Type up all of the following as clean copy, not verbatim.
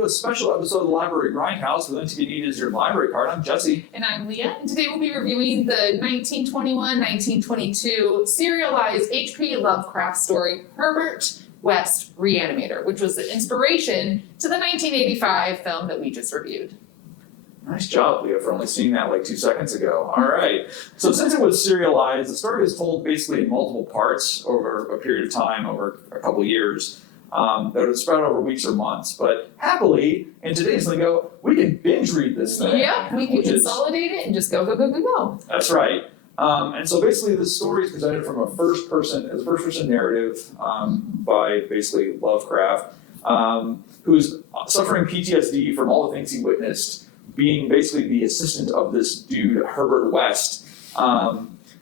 to a special episode of the Library Grindhouse. The link you need is your library card. I'm Jesse. And I'm Leah. And today we'll be reviewing the 1921-1922 serialized H.P. Lovecraft story, Herbert West, Re-Animator, which was the inspiration to the 1985 film that we just reviewed. Nice job, Leah, for only seeing that like 2 seconds ago. All right. So since it was serialized, the story was told basically in multiple parts over a period of time, over a couple of years. That was spread over weeks or months. But happily, in today's lingo, we can binge read this thing. Yeah, we can consolidate it and just go. That's right. And so basically the story is presented from a first-person narrative by basically Lovecraft, who's suffering PTSD from all the things he witnessed, being basically the assistant of this dude, Herbert West,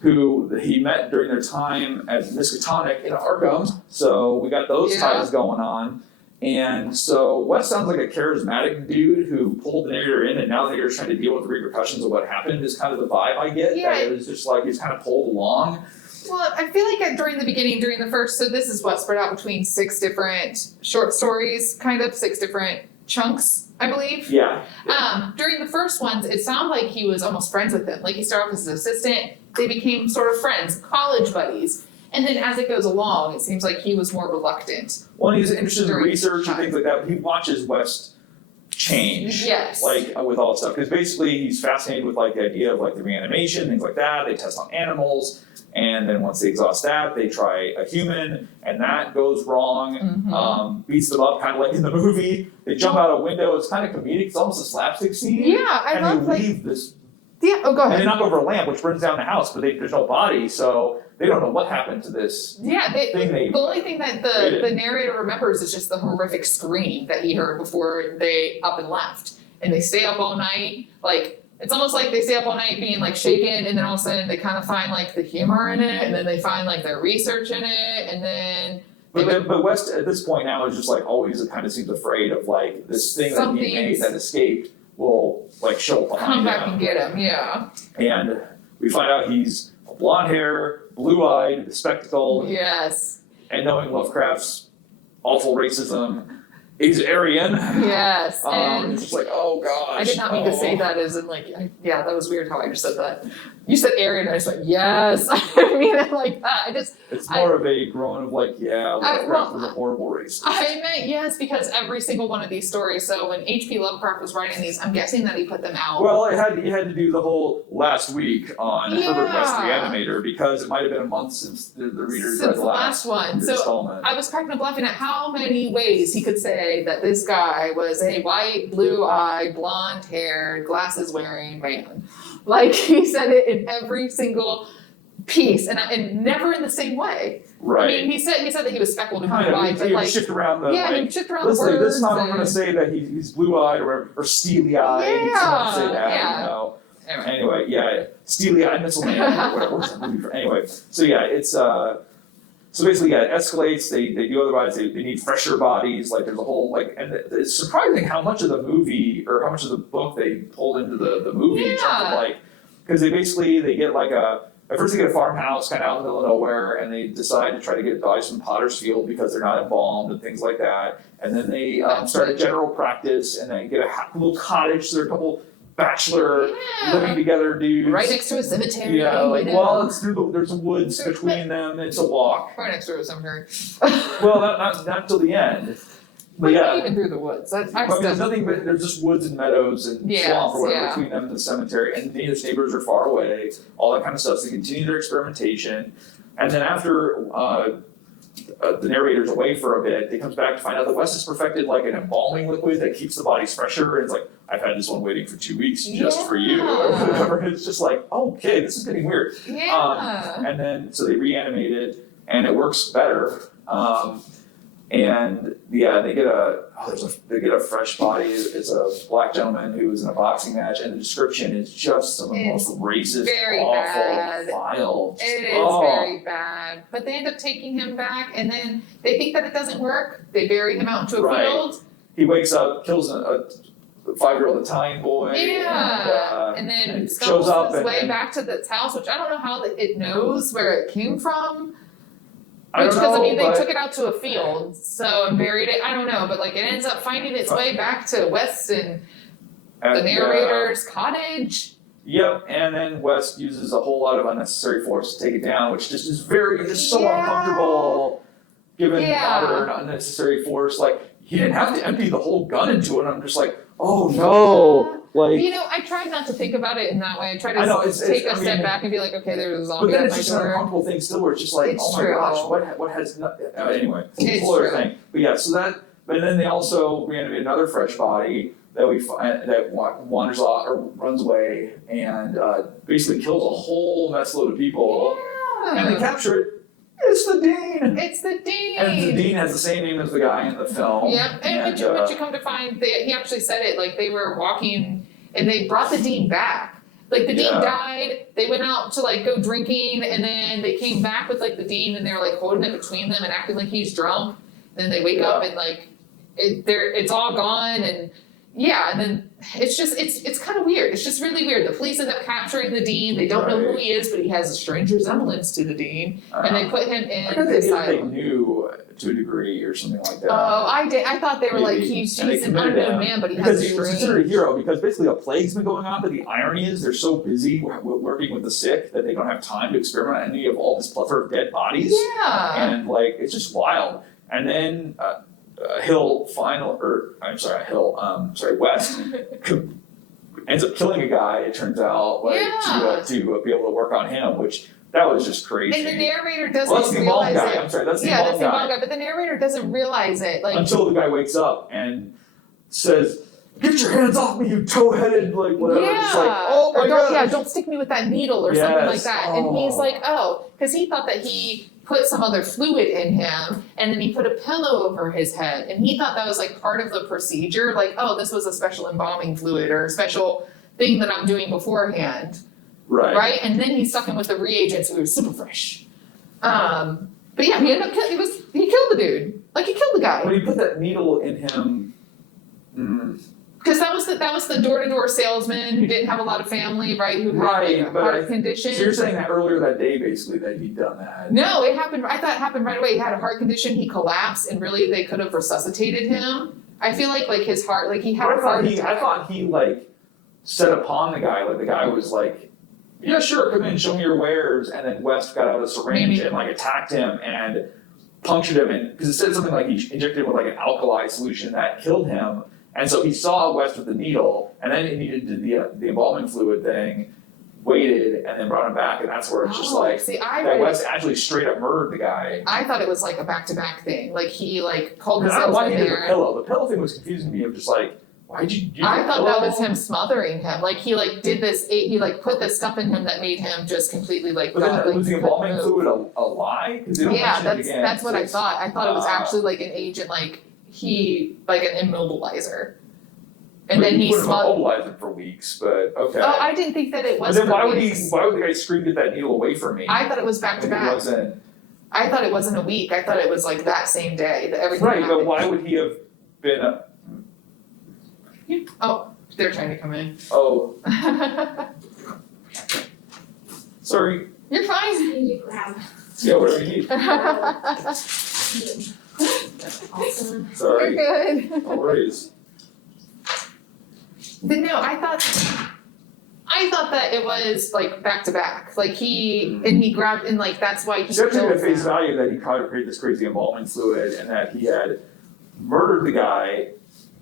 who he met during their time at Miskatonic in Arkham. So we got those ties going on. And so West sounds like a charismatic dude who pulled the narrator in, and now the narrator's trying to deal with the repercussions of what happened is kind of the vibe I get. Yeah. That it was just like he's kind of pulled along. Well, I feel like during the first, so this is what spread out between 6 different short stories, kind of 6 different chunks, I believe. Yeah. During the first ones, it sounded like he was almost friends with him. Like he started off as an assistant, they became sort of friends, college buddies. And then as it goes along, it seems like he was more reluctant. Well, he's interested in research and things like that. He watches West change. Yes. Like with all this stuff. Because basically he's fascinated with like the idea of like the reanimation, things like that. They test on animals. And then once they exhaust that, they try a human, and that goes wrong. Mm-hmm. Beats them up, kind of like in the movie. They jump out a window. It's kind of comedic. It's almost a slapstick scene. Yeah, I love they leave this. Yeah. Oh, go ahead. And they knock over a lamp, which burns down the house, but there's no body, so they don't know what happened to this. Yeah. The only thing that the narrator remembers is just the horrific scream that he heard before they up and left, and they stay up all night, like. It's almost like they stay up all night being like shaken, and then all of a sudden they kind of find like the humor in it, and then they find like their research in it, and then. But West at this point now is just like always kind of seems afraid of like this thing that he made that escaped will like show up behind him. Come back and get him, yeah. And we find out he's blonde hair, blue-eyed, spectacled. Yes. And knowing Lovecraft's awful racism. He's Aryan. Yes. And it's just like, oh gosh. I did not mean to say that as in like, yeah, that was weird how I just said that. You said Aryan, and I just went, yes. I mean it like that. It's more of a groan of like, yeah, Lovecraft was a horrible racist. I meant yes, because every single one of these stories, so when H.P. Lovecraft was writing these, I'm guessing that he put them out. Well, he had to do the whole last week on Herbert West, Re-Animator, because it might have been a month since the readers read the last one. So I was cracking up laughing at how many ways he could say that this guy was a white, blue-eyed, blonde-haired, glasses-wearing man. Like, he said it in every single piece, and never in the same way. Right. I mean, he said that he was speckled and blue-eyed, but like... shift around the... Yeah, he shifted around the words. This time I'm going to say that he's blue-eyed or steely-eyed. Yeah, say that, yeah. You know. Anyway, yeah, steely-eyed missile-man or whatever. What's that movie for? Anyway, so yeah, it's... So basically, yeah, it escalates. They do otherwise. They need fresher bodies. Like there's a whole like, and it's surprising how much of the movie or how much of the book they pulled into the movie in terms of like, because they get like at first they get a farmhouse kind of out in the middle of nowhere, and they decide to try to get bodies from Pottersfield because they're not embalmed and things like that. And then they start a general practice, and they get a little cottage. So there are a couple bachelor living together dudes right next to a cemetery. Yeah, like well, it's there's woods between them. It's a walk. Right next to a cemetery. Well, not till the end. But not even through the woods. There's nothing but there's just woods and meadows and swamp or whatever between them and the cemetery, and the neighbors are far away. All that kind of stuff. So they continue their experimentation, and then after the narrator's away for a bit, he comes back to find out that West has perfected like an embalming liquid that keeps the bodies fresher. And it's like, I've had this one waiting for 2 weeks just for you, or whatever. It's just like, okay, this is getting weird. Yeah. And then so they reanimate it, and it works better. And yeah, they get a fresh body. It's a black gentleman who was in a boxing match, and the description is just some of the most racist, awful, vile. It is very bad. But they end up taking him back, and then they think that it doesn't work. They bury him out into a field. He wakes up, kills a 5-year-old Italian boy. Yeah, and then stumbles his way back to this house, which I don't know how it knows where it came from. I Which, don't because know, I mean, they but- took it out to a field, so and buried it. I don't know, but like it ends up finding its way back to West and the narrator's cottage. Yep, and then West uses a whole lot of unnecessary force to take it down, which just is just so uncomfortable given modern unnecessary force. Like, he didn't have to empty the whole gun into it. I'm just like, oh no. Like, You know, I tried not to think about it in that way. I tried to take a step back and be like, okay, there's a but zombie then at it's my just an door. uncomfortable thing still where it's just like, It's oh my true. gosh, what has not, anyway, It's whole other true. thing. But yeah, so that, but then they also reanimate another fresh body that we find that wanders off or runs away and basically kills a whole mess load of people. Yeah. And they capture it. It's the Dean. It's the Dean. And the Dean has the same name as the guy in the film. Yep, and when you come to find, he actually said it, like they were walking and they brought the Dean back. Like the Dean died, they went out to like go drinking and then they came back with like the Dean and they were like holding it between them and acting like he's drunk. Then they wake up and like, it's all gone and and then it's kind of weird. It's just really weird. The police end up capturing the Dean. They don't know who he is, but he has a strange resemblance to the Dean. And they put him in the the asylum. they knew to a degree or something like that. Oh, I did. I thought they were like, Maybe. he's And they an committed unknown him man, but he because has a he was strange. considered a hero because basically a plague's been going on, but the irony is they're so busy working with the sick that they don't have time to experiment on any of all this plethora of dead bodies. Yeah. And like, it's just wild. And then West ends up killing a guy, it turns out, like to be able to work on him, which that was just crazy. And the narrator doesn't Well, that's the realize Embalmed it. guy. I'm sorry, that's the Yeah, that's Embalmed the guy. Embalmed guy, but the narrator doesn't realize it. Like Until the guy wakes up and says, "Get your hands off me, you toe-headed," like whatever. It's like, oh my or don't, gosh. don't stick me with that needle or something like Yes. that. And he's like, because he thought that he put some other fluid in him and then he put a pillow over his head and he thought that was like part of the procedure, like, oh, this was a special embalming fluid or a special thing that I'm doing beforehand. Right? And then he stuck him with the reagent, so he was super fresh. But yeah, he ended up he killed the dude. Like he killed the guy. When he put that needle in him, Because that was the door-to-door salesman who didn't have a lot of family, right? Who had like, a heart condition. So you're saying that earlier that day, basically, that he'd done that. No, it happened. I thought it happened right away. He had a heart condition. He collapsed, and really, they could have resuscitated him. I feel like his heart, like he had a heart attack. I thought he like set upon the guy. Like the guy was like, "Yeah, sure, come in, show me your wares." And then West got out a syringe and like attacked him and punctured him, and because it said something like he injected him with like an alkali solution that killed him. And so he saw West with the needle, and then he needed the embalming fluid thing, waited, and then brought him back, and that's where it's just like that West actually straight up murdered the guy. I thought it was like a back-to-back thing. Like he like called the I don't know why salesman he did the there. pillow. The pillow thing was confusing me. I'm just like, why'd you do I the thought pillow? that was him smothering him. Like he like did this. He like put this stuff in him that made him just completely like. But then was the couldn't embalming move. fluid a lie? 'Cause they don't mention it again. That's what I thought. I thought it was Ah. actually like an agent, like an immobilizer. And But then he would have smothered. immobilized him for weeks, but okay. Oh, I didn't think that it was. But then for why weeks. would the guy scream, "Get that needle away from me"? I thought it was back to It back. wasn't. I thought it wasn't a week. I thought it was like that same day that everything Right, happened. but why would he have been Oh, they're trying to come in. oh, sorry. You're fine. Yeah, whatever you need. Sorry. You're good. No worries. But no, I thought that it was like back to back. Like he grabbed and like that's why he So you have to take killed at face him. value that he tried to create this crazy embalming fluid and that he had murdered the guy,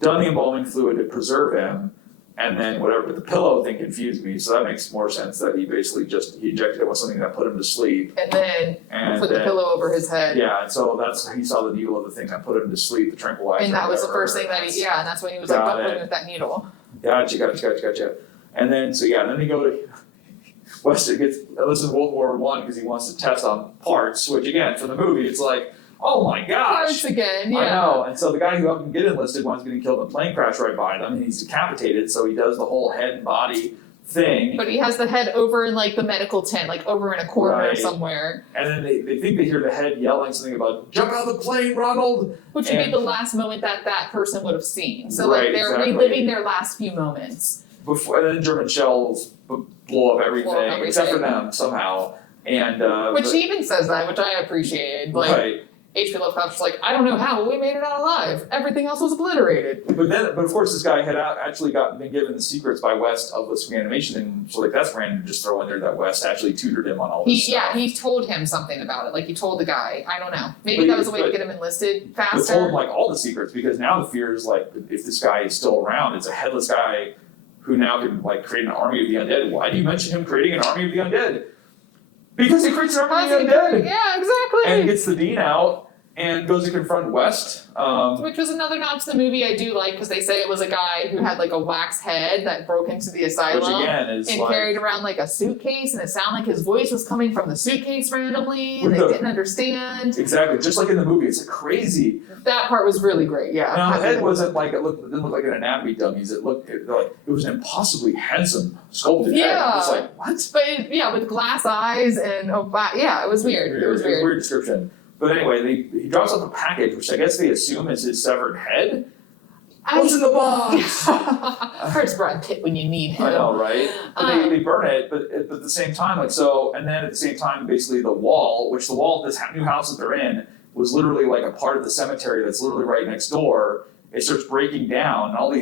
done the embalming fluid to preserve him, and then whatever. But the pillow thing confused me, so that makes more sense that he basically he injected it with something that put him to sleep. And then And put the then, pillow over his head. yeah, and so he saw the needle of the thing that put him to sleep, the tranquilizer. And that was the whatever. first thing that and that's when he was like, Got don't put it. me with that needle. Gotcha. And then, then they go to, West enlists in World War I because he wants to test on parts, which again, for the movie, it's like, oh my gosh. Parts again, yeah. I know, and so the guy who helped him get enlisted winds up getting killed in a plane crash right by them, and he's decapitated, so he does the whole head and body thing. But he has the head over in like the medical tent, like over in a corner Right. somewhere. And then they think they hear the head yelling something about, "Jump out of the plane, Ronald!" Which would be And- the last moment that person would have seen. So Right, like they're exactly. reliving their last few moments. And then German shells blow up everything, except for them somehow. And which he even says that, which I appreciated. Like, right. H.P. Lovecraft's like, I don't know how, but we made it out alive. Everything else was obliterated. But of course, this guy had actually been given the secrets by West of this reanimation, and so like that's random to just throw in there that West actually tutored him on all this stuff. Yeah, he told him something about it. Like he told the guy, I don't know. Maybe that was a way to get him enlisted faster. But told him like all the secrets, because now the fear is like, if this guy is still around, it's a headless guy who now can like create an army of the undead. Why do you mention him creating an army of the undead? Because he creates an army of the undead. Yeah, exactly. And gets the dean out and goes to confront West. Which was another nod to the movie I do like, because they say it was a guy who had like a wax head that broke into the asylum. Which again is and like, carried around like a suitcase, and it sounded like his voice was coming from the suitcase randomly, and they didn't understand. Exactly, just like in the movie, it's like crazy. That part was really great, yeah. Now the head wasn't like, it didn't look like an anatomy dummies. It looked like it was an impossibly handsome sculpted head. I was like, what? But with glass eyes and it was weird. It was weird. Weird description. But anyway, he drops off a package, which I guess they assume is his severed head. What's in the box? Where's Brad Pitt when you need him? I know, right? But they burn it, but at the same time, and then at the same time, basically the wall of this new house that they're in was literally like a part of the cemetery that's literally right next door. It starts breaking down, and all the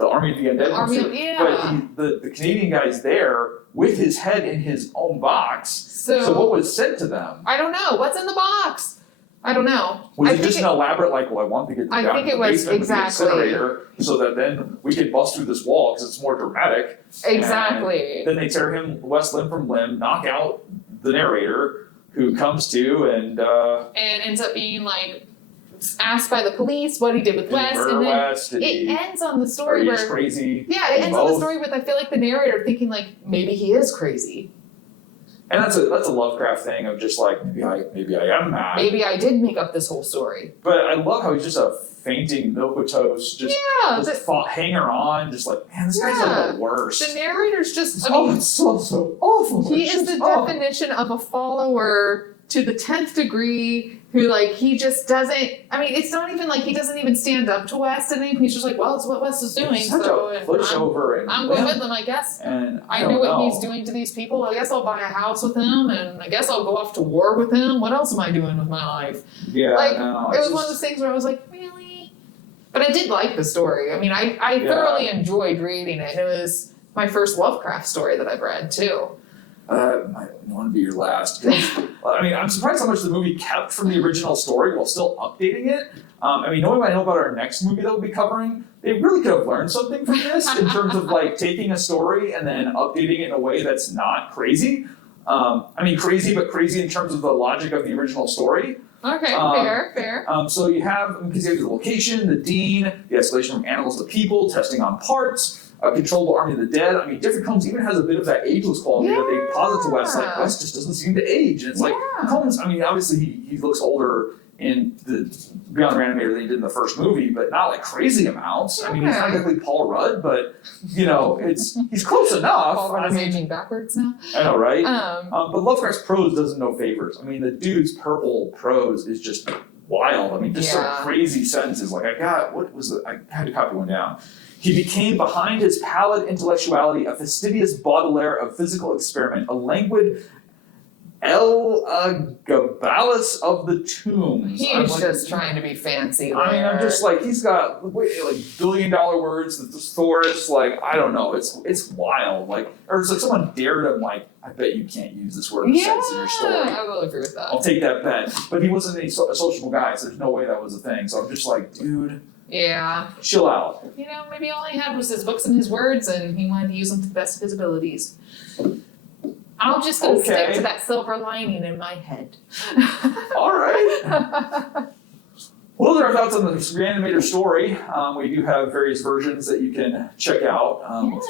army of the undead comes in. But the Canadian guy's there with his head in his own box. So what was said to them? I don't know. What's in the box? I don't know. Was it just an elaborate, like, well, I want to get down to the basement with the incinerator so that then we can bust through this wall because it's more dramatic. Exactly. And then they tear West limb from limb, knock out the narrator, who comes to and ends up being like asked by the police what he did with West, and then it ends on the story where he's crazy. Yeah, it ends on the story with, I feel like, the narrator thinking like maybe he is crazy. And that's a Lovecraft thing of just like, maybe I am mad. Maybe I did make up this whole story. But I love how he's just a fainting milquetoast, just hanger on, just like, man, this guy's like the worst. The narrator's just it's so awful. He is the definition of a follower to the 10th degree, who like he just doesn't. I mean, it's not even like he doesn't even stand up to West and anything. He's just like, well, it's what West is doing. He's such a pushover, and I'm going with them, I guess. And I know what he's doing to these people. I guess I'll buy a house with him, and I guess I'll go off to war with him. What else am I doing with my life? Yeah, like it was one of those things where I was like, really? But I did like the story. I mean, I thoroughly enjoyed reading it. It was my first Lovecraft story that I've read too. Might want to be your last. I mean, I'm surprised how much the movie kept from the original story while still updating it. I mean, knowing what I know about our next movie that we'll be covering, they really could have learned something from this in terms of like taking a story and then updating it in a way that's not crazy. I mean, crazy, but crazy in terms of the logic of the original story. Okay, fair. So you have, because you have the location, the dean, the escalation from animals to people, testing on parts, a controllable army of the dead. I mean, different Combs even has a bit of that ageless quality that they posit to West. Like, West just doesn't seem to age. And it's like, Combs, I mean, obviously he looks older in the Beyond the Re-Animator than he did in the first movie, but not like crazy amounts. I mean, he's not exactly Paul Rudd, but, he's close enough. Paul Rudd is aging backwards now. I know, right? But Lovecraft's prose does him no favors. I mean, the dude's purple prose is just wild. I mean, just some crazy sentences. Like, I had to copy one down. He became, behind his pallid intellectuality, a fastidious Baudelaire of physical experiment, a languid Elagabalus of the tombs. He was just trying to be fancy. I mean, I'm just like, he's got like billion-dollar words, the thesaurus, like, I don't know, it's wild. Like, or it's like someone dared him, like, I bet you can't use this word in sense in your story. I will agree with that. I'll take that bet. But he wasn't a sociable guy, so there's no way that was a thing. So I'm just like, dude. Yeah. Chill out. Maybe all he had was his books and his words, and he wanted to use them to the best of his abilities. I'm just going to stick to that silver lining in my head. All right. Well, those are our thoughts on the Re-Animator story. We do have various versions that you can check out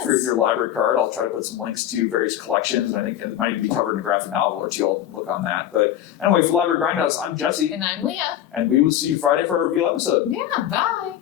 with your library card. I'll try to put some links to various collections, and I think it might even be covered in a graphic novel or two. I'll look on that. But anyway, for Library Grindhouse, I'm Jesse. And I'm Leah. And we will see you Friday for our reveal episode. Yeah, bye.